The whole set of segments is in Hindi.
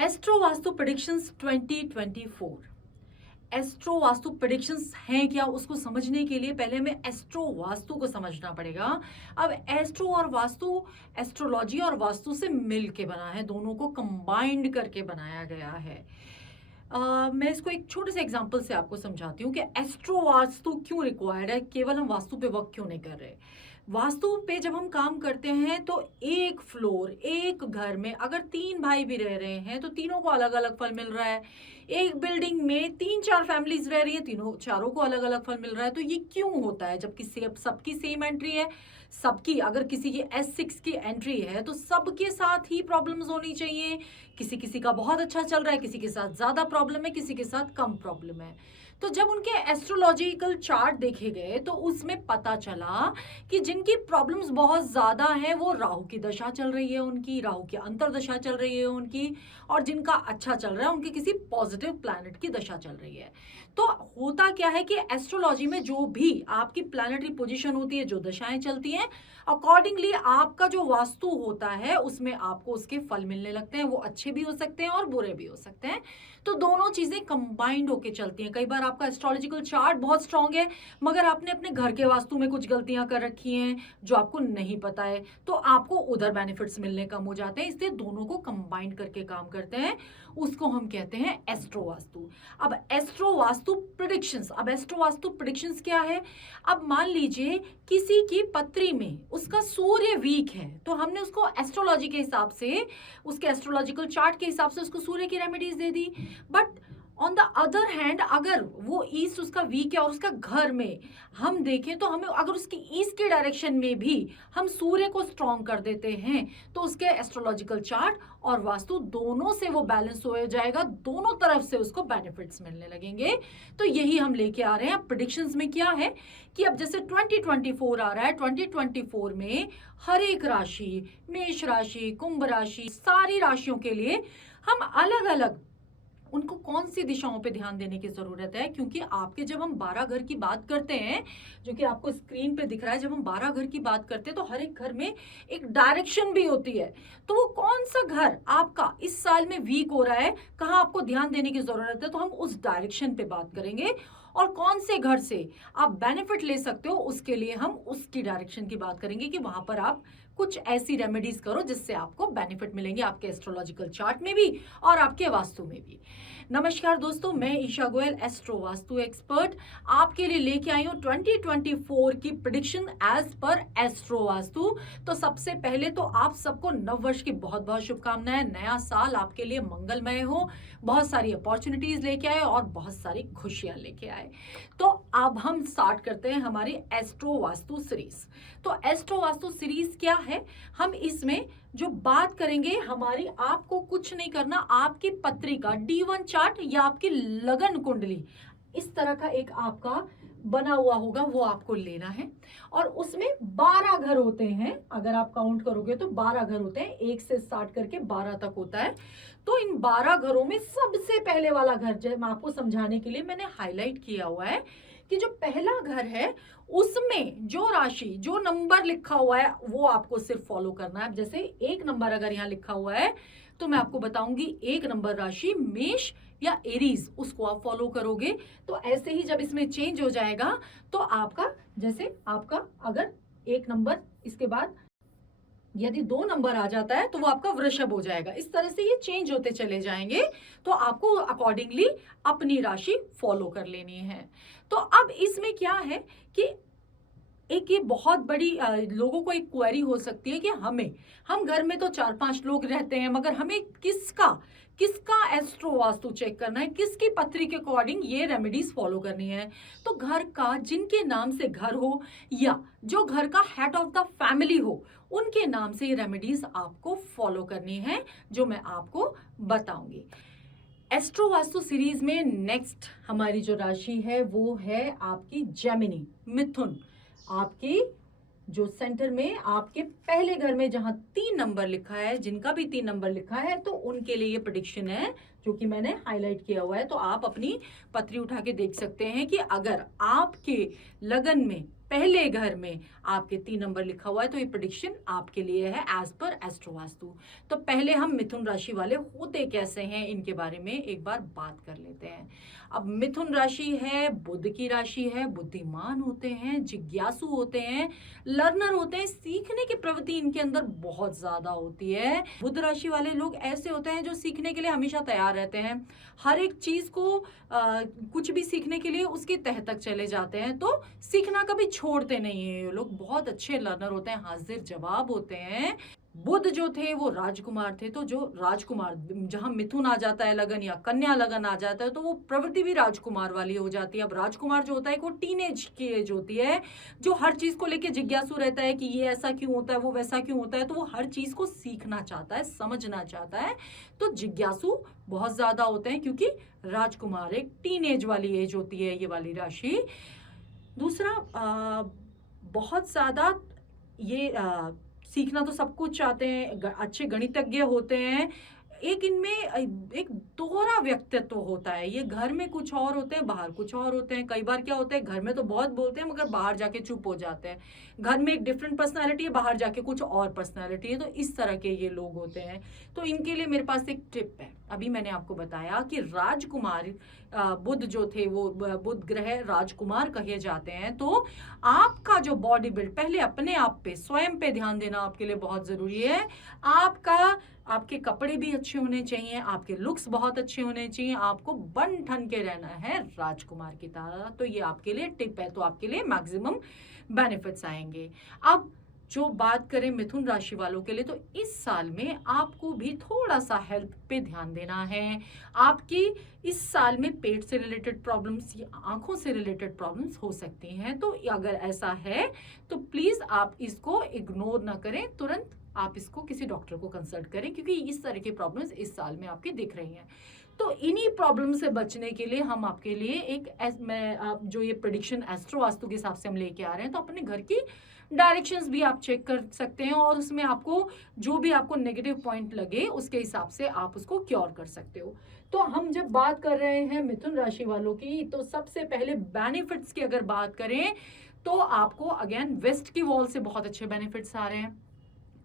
Astro vastu predictions 2024। Astro vastu predictions हैं क्या, उसको समझने के लिए पहले हमें एस्ट्रो वास्तु को समझना पड़ेगा। अब एस्ट्रो और वास्तु, एस्ट्रोलॉजी और वास्तु से मिल के बना है, दोनों को कंबाइंड करके बनाया गया है। मैं इसको एक छोटे से एग्जांपल से आपको समझाती हूँ कि एस्ट्रो वास्तु क्यों रिक्वायर्ड है, केवल हम वास्तु पे वर्क क्यों नहीं कर रहे। वास्तु पे जब हम काम करते हैं तो एक फ्लोर, एक घर में अगर 3 भाई भी रह रहे हैं तो तीनों को अलग अलग फल मिल रहा है। एक बिल्डिंग में 3-4 फैमिलीज रह रही है, तीनों चारों को अलग अलग फल मिल रहा है। तो ये क्यों होता है, जबकि सबकी सेम एंट्री है, सबकी अगर किसी की S6 की एंट्री है तो सबके साथ ही प्रॉब्लम्स होनी चाहिए। किसी किसी का बहुत अच्छा चल रहा है, किसी के साथ ज्यादा प्रॉब्लम है, किसी के साथ कम प्रॉब्लम है। तो जब उनके एस्ट्रोलॉजिकल चार्ट देखे गए तो उसमें पता चला कि जिनकी प्रॉब्लम्स बहुत ज्यादा हैं वो राहु की दशा चल रही है, उनकी राहु की अंतर्दशा चल रही है उनकी, और जिनका अच्छा चल रहा है उनकी किसी पॉजिटिव प्लैनेट की दशा चल रही है। तो होता क्या है कि एस्ट्रोलॉजी में जो भी आपकी प्लैनेटरी पोजीशन होती है, जो दशाएं चलती हैं, अकॉर्डिंगली आपका जो वास्तु होता है उसमें आपको उसके फल मिलने लगते हैं। वो अच्छे भी हो सकते हैं और बुरे भी हो सकते हैं। तो दोनों चीजें कंबाइंड होके चलती हैं। कई बार आपका एस्ट्रोलॉजिकल चार्ट बहुत स्ट्रांग है मगर आपने अपने घर के वास्तु में कुछ गलतियां कर रखी हैं जो आपको नहीं पता है, तो आपको उधर बेनिफिट्स मिलने कम हो जाते हैं। इसलिए दोनों को कंबाइंड करके काम करते हैं, उसको हम कहते हैं एस्ट्रो वास्तु। अब एस्ट्रो वास्तु प्रेडिक्शंस, अब एस्ट्रो वास्तु प्रेडिक्शंस क्या है। अब मान लीजिए किसी की पत्री में उसका सूर्य वीक है तो हमने उसको एस्ट्रोलॉजी के हिसाब से, उसके एस्ट्रोलॉजिकल चार्ट के हिसाब से उसको सूर्य की remedies they the. But on the other hand अगर वो ईस्ट उसका वीक है और उसका घर में हम देखें तो हमें अगर उसकी ईस्ट के डायरेक्शन में भी हम सूर्य को स्ट्रॉन्ग कर देते हैं तो उसके एस्ट्रोलॉजिकल चार्ट और वास्तु दोनों से वो बैलेंस हो जाएगा, दोनों तरफ से उसको बेनिफिट्स मिलने लगेंगे। तो यही हम लेके आ रहे हैं। अब प्रेडिक्शंस में क्या है कि अब जैसे 2024 आ रहा है, 2024 में हर एक राशि, मेष राशि, कुंभ राशि, सारी राशियों के लिए हम अलग अलग उनको कौन सी दिशाओं पे ध्यान देने की जरूरत है। क्योंकि आपके जब हम 12 घर की बात करते हैं, जो कि आपको स्क्रीन पे दिख रहा है, जब हम 12 घर की बात करते हैं तो हर एक घर में एक डायरेक्शन भी होती है। तो वो कौन सा घर आपका इस साल में वीक हो रहा है, कहाँ आपको ध्यान देने की जरूरत है, तो हम उस डायरेक्शन पे बात करेंगे। और कौन से घर से आप बेनिफिट ले सकते हो उसके लिए हम उसकी डायरेक्शन की बात करेंगे कि वहां पर आप कुछ ऐसी रेमेडीज करो जिससे आपको बेनिफिट मिलेंगे, आपके एस्ट्रोलॉजिकल चार्ट में भी और आपके वास्तु में भी। नमस्कार दोस्तों, मैं ईशा गोयल, एस्ट्रो वास्तु एक्सपर्ट, आपके लिए लेके आई हूँ 2024 की prediction as per astro vastu. तो सबसे पहले तो आप सबको नव वर्ष की बहुत बहुत शुभकामनाएं। नया साल आपके लिए मंगलमय हो, बहुत सारी अपॉर्चुनिटीज लेके आए और बहुत सारी खुशियां लेके आए। तो अब हम स्टार्ट करते हैं हमारी एस्ट्रो वास्तु सीरीज। तो एस्ट्रो वास्तु सीरीज क्या है, हम इसमें जो बात करेंगे हमारी, आपको कुछ नहीं करना, आपकी पत्री का D1 चार्ट या आपकी लगन कुंडली इस तरह का एक आपका बना हुआ होगा, वो आपको लेना है। और उसमें 12 घर होते हैं, अगर आप काउंट करोगे तो 12 घर होते हैं, 1 से स्टार्ट करके 12 तक होता है। तो इन 12 घरों में सबसे पहले वाला घर, जो मैं आपको समझाने के लिए मैंने हाईलाइट किया हुआ है कि जो पहला घर है उसमें जो राशि, जो नंबर लिखा हुआ है वो आपको सिर्फ फॉलो करना है। जैसे 1 नंबर अगर यहाँ लिखा हुआ है तो मैं आपको बताऊंगी 1 नंबर राशि मेष या एरीज, उसको आप फॉलो करोगे। तो ऐसे ही जब इसमें चेंज हो जाएगा तो आपका, जैसे आपका अगर 1 नंबर, इसके बाद यदि 2 नंबर आ जाता है तो वो आपका वृषभ हो जाएगा। इस तरह से ये चेंज होते चले जाएंगे, तो आपको अकॉर्डिंगली अपनी राशि फॉलो कर लेनी है। तो अब इसमें क्या है कि एक ये बहुत बड़ी लोगों को एक क्वेरी हो सकती है कि हम घर में तो 4-5 लोग रहते हैं मगर हमें किसका एस्ट्रो वास्तु चेक करना है, किसकी पत्री के अकॉर्डिंग ये रेमेडीज फॉलो करनी है। तो घर का, जिनके नाम से घर हो या जो घर का हेड ऑफ द फैमिली हो, उनके नाम से ये रेमेडीज आपको फॉलो करनी है, जो मैं आपको बताऊंगी। एस्ट्रो वास्तु सीरीज में नेक्स्ट हमारी जो राशि है वो है आपकी जेमिनी, मिथुन। आपकी जो सेंटर में आपके पहले घर में जहां 3 नंबर लिखा है, जिनका भी 3 नंबर लिखा है, तो उनके लिए ये प्रेडिक्शन है जो कि मैंने हाईलाइट किया हुआ है। तो आप अपनी पत्री उठा के देख सकते हैं कि अगर आपके लगन में पहले घर में आपके 3 नंबर लिखा हुआ है, तो ये प्रेडिक्शन आपके लिए है एज पर एस्ट्रो वास्तु। तो पहले हम मिथुन राशि वाले होते कैसे हैं इनके बारे में एक बार बात कर लेते हैं। अब मिथुन राशि है, बुध की राशि है, बुद्धिमान होते हैं, जिज्ञासु होते हैं, लर्नर होते हैं, सीखने की प्रवृत्ति इनके अंदर बहुत ज्यादा होती है। बुध राशि वाले लोग ऐसे होते हैं जो सीखने के लिए हमेशा तैयार रहते हैं, हर एक चीज को कुछ भी सीखने के लिए उसकी तह तक चले जाते हैं, तो सीखना कभी छोड़ते नहीं है। ये लोग बहुत अच्छे लर्नर होते हैं, हाजिर जवाब होते हैं। बुध जो थे वो राजकुमार थे, तो जो राजकुमार जहां मिथुन आ जाता है लगन या कन्या लगन आ जाता है, तो वो प्रवृत्ति भी राजकुमार वाली हो जाती है। अब राजकुमार जो होता है वो टीनेज की एज होती है, जो हर चीज को लेके जिज्ञासु रहता है कि ये ऐसा क्यों होता है, वो वैसा क्यों होता है, तो वो हर चीज को सीखना चाहता है, समझना चाहता है। तो जिज्ञासु बहुत ज्यादा होते हैं क्योंकि राजकुमार एक टीनेज वाली एज होती है ये वाली राशि। दूसरा बहुत ज्यादा ये सीखना तो सब कुछ चाहते हैं, अच्छे गणितज्ञ होते हैं। एक इनमें एक दोहरा व्यक्तित्व होता है, ये घर में कुछ और होते हैं, बाहर कुछ और होते हैं। कई बार क्या होता है, घर में तो बहुत बोलते हैं मगर बाहर जाके चुप हो जाते हैं। घर में एक डिफरेंट पर्सनालिटी है, बाहर जाके कुछ और पर्सनालिटी है। तो इस तरह के ये लोग होते हैं। तो इनके लिए मेरे पास एक टिप है। अभी मैंने आपको बताया कि राजकुमार बुध जो थे वो बुध ग्रह राजकुमार कहे जाते हैं। तो आपका जो बॉडी बिल्ड, पहले अपने आप पे, स्वयं पे ध्यान देना आपके लिए बहुत जरूरी है। आपके कपड़े भी अच्छे होने चाहिए, आपके लुक्स बहुत अच्छे होने चाहिए, आपको बन ठन के रहना है राजकुमार की तरह। तो ये आपके लिए टिप है, तो आपके लिए मैक्सिमम बेनिफिट्स आएंगे। अब जो बात करें मिथुन राशि वालों के लिए, तो इस साल में आपको भी थोड़ा सा हेल्थ पे ध्यान देना है। आपकी इस साल में पेट से रिलेटेड प्रॉब्लम्स या आंखों से रिलेटेड प्रॉब्लम्स हो सकती हैं। तो अगर ऐसा है तो प्लीज आप इसको इग्नोर ना करें, तुरंत आप इसको किसी डॉक्टर को कंसल्ट करें, क्योंकि इस तरह की प्रॉब्लम्स इस साल में आपकी दिख रही हैं। तो इन्हीं प्रॉब्लम से बचने के लिए हम आपके लिए आप जो ये प्रेडिक्शन एस्ट्रो वास्तु के हिसाब से हम लेके आ रहे हैं, तो अपने घर की डायरेक्शंस भी आप चेक कर सकते हैं और उसमें आपको जो भी आपको नेगेटिव पॉइंट लगे उसके हिसाब से आप उसको क्योर कर सकते हो। तो हम जब बात कर रहे हैं मिथुन राशि वालों की, तो सबसे पहले बेनिफिट्स की अगर बात करें तो आपको अगेन वेस्ट की वॉल से बहुत अच्छे बेनिफिट्स आ रहे हैं।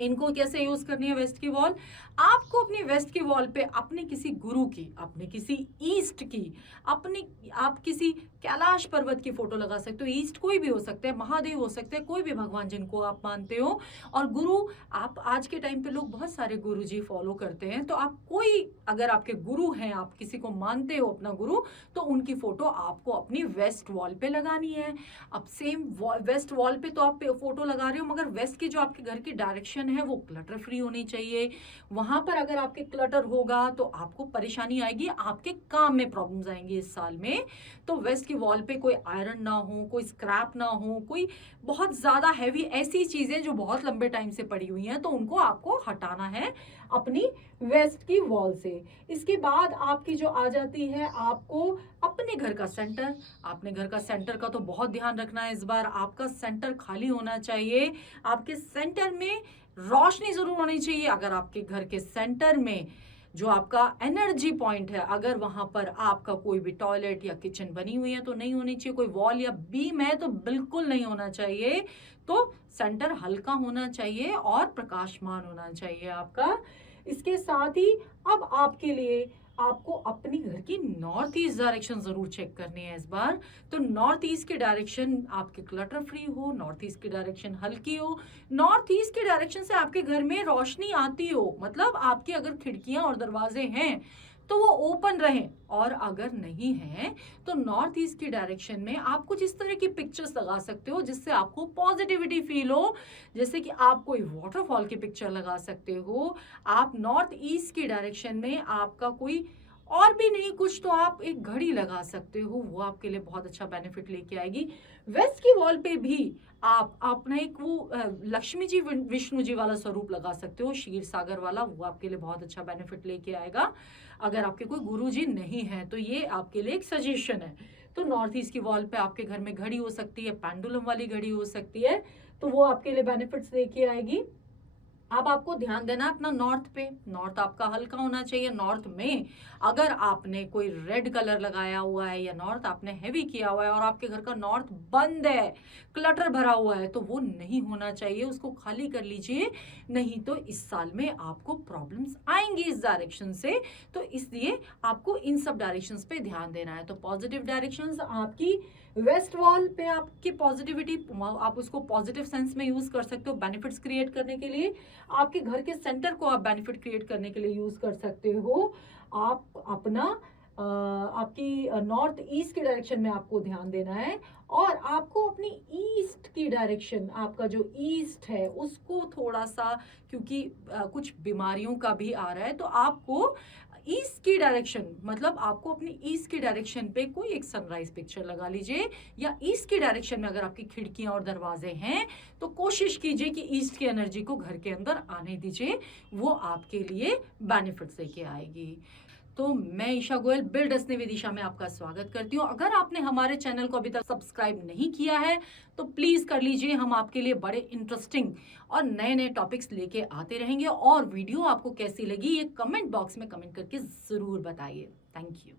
इनको कैसे यूज करनी है वेस्ट की वॉल? आपको अपनी वेस्ट की वॉल पे अपने किसी गुरु की, अपने किसी ईस्ट की, आप किसी कैलाश पर्वत की फोटो लगा सकते हो। ईस्ट कोई भी हो सकते हैं, महादेव हो सकते हैं, कोई भी भगवान जिनको आप मानते हो। और गुरु, आप आज के टाइम पे लोग बहुत सारे गुरु जी फॉलो करते हैं, तो आप कोई अगर आपके गुरु हैं, आप किसी को मानते हो अपना गुरु, तो उनकी फोटो आपको अपनी वेस्ट वॉल पे लगानी है। अब सेम वेस्ट वॉल पे तो आप फोटो लगा रहे हो, मगर वेस्ट की जो आपके घर की डायरेक्शन है वो क्लटर फ्री होनी चाहिए। वहां पर अगर आपके क्लटर होगा तो आपको परेशानी आएगी, आपके काम में प्रॉब्लम्स आएंगी इस साल में। तो वेस्ट की वॉल पे कोई आयरन ना हो, कोई स्क्रैप ना हो, कोई बहुत ज्यादा हैवी ऐसी चीजें जो बहुत लंबे टाइम से पड़ी हुई हैं, तो उनको आपको हटाना है अपनी वेस्ट की वॉल से। इसके बाद आपकी जो आ जाती है, आपको अपने घर का सेंटर, अपने घर का सेंटर का तो बहुत ध्यान रखना है। इस बार आपका सेंटर खाली होना चाहिए, आपके सेंटर में रोशनी जरूर होनी चाहिए। अगर आपके घर के सेंटर में जो आपका एनर्जी पॉइंट है, अगर वहां पर आपका कोई भी टॉयलेट या किचन बनी हुई है तो नहीं होनी चाहिए, कोई वॉल या बीम है तो बिल्कुल नहीं होना चाहिए। तो सेंटर हल्का होना चाहिए और प्रकाशमान होना चाहिए आपका। इसके साथ ही अब आपके लिए आपको अपनी घर की नॉर्थ ईस्ट डायरेक्शन जरूर चेक करनी है इस बार। तो नॉर्थ ईस्ट की डायरेक्शन आपके क्लटर फ्री हो, नॉर्थ ईस्ट की डायरेक्शन हल्की हो, नॉर्थ ईस्ट की डायरेक्शन से आपके घर में रोशनी आती हो, मतलब आपकी अगर खिड़कियां और दरवाजे हैं तो वो ओपन रहें, और अगर नहीं है तो नॉर्थ ईस्ट की डायरेक्शन में आप कुछ इस तरह की पिक्चर्स लगा सकते हो जिससे आपको पॉजिटिविटी फील हो। जैसे कि आप कोई वाटरफॉल की पिक्चर लगा सकते हो। आप नॉर्थ ईस्ट की डायरेक्शन में आपका कोई और भी नहीं कुछ तो आप एक घड़ी लगा सकते हो, वो आपके लिए बहुत अच्छा बेनिफिट लेके आएगी। वेस्ट की वॉल पे भी आप अपना एक वो लक्ष्मी जी विष्णु जी वाला स्वरूप लगा सकते हो, क्षीर सागर वाला, वो आपके लिए बहुत अच्छा बेनिफिट लेके आएगा। अगर आपके कोई गुरु जी नहीं है तो ये आपके लिए एक सजेशन है। तो नॉर्थ ईस्ट की वॉल पे आपके घर में घड़ी हो सकती है, पेंडुलम वाली घड़ी हो सकती है, तो वो आपके लिए बेनिफिट्स लेके आएगी। अब आपको ध्यान देना है अपना नॉर्थ पे। नॉर्थ आपका हल्का होना चाहिए। नॉर्थ में अगर आपने कोई रेड कलर लगाया हुआ है या नॉर्थ आपने हैवी किया हुआ है और आपके घर का नॉर्थ बंद है, क्लटर भरा हुआ है, तो वो नहीं होना चाहिए, उसको खाली कर लीजिए। नहीं तो इस साल में आपको प्रॉब्लम्स आएंगी इस डायरेक्शन से। तो इसलिए आपको इन सब डायरेक्शंस पे ध्यान देना है। तो पॉजिटिव डायरेक्शंस आपकी वेस्ट वॉल पे आपकी पॉजिटिविटी, आप उसको पॉजिटिव सेंस में यूज कर सकते हो बेनिफिट्स क्रिएट करने के लिए। आपके घर के सेंटर को आप बेनिफिट क्रिएट करने के लिए यूज कर सकते हो। आप अपना आपकी नॉर्थ ईस्ट के डायरेक्शन में आपको ध्यान देना है और आपको अपनी ईस्ट की डायरेक्शन, आपका जो ईस्ट है उसको थोड़ा सा, क्योंकि कुछ बीमारियों का भी आ रहा है, तो आपको ईस्ट की डायरेक्शन, मतलब आपको अपनी ईस्ट की डायरेक्शन पे कोई एक सनराइज पिक्चर लगा लीजिए, या ईस्ट की डायरेक्शन में अगर आपकी खिड़कियां और दरवाजे हैं तो कोशिश कीजिए कि ईस्ट की एनर्जी को घर के अंदर आने दीजिए, वो आपके लिए बेनिफिट्स लेके आएगी। तो मैं ईशा गोयल बिल्ड असली विदिशा में आपका स्वागत करती हूँ। अगर आपने हमारे चैनल को अभी तक सब्सक्राइब नहीं किया है तो प्लीज कर लीजिए। हम आपके लिए बड़े इंटरेस्टिंग और नए नए टॉपिक्स लेके आते रहेंगे। और वीडियो आपको कैसी लगी ये कमेंट बॉक्स में कमेंट करके जरूर बताइए। Thank you.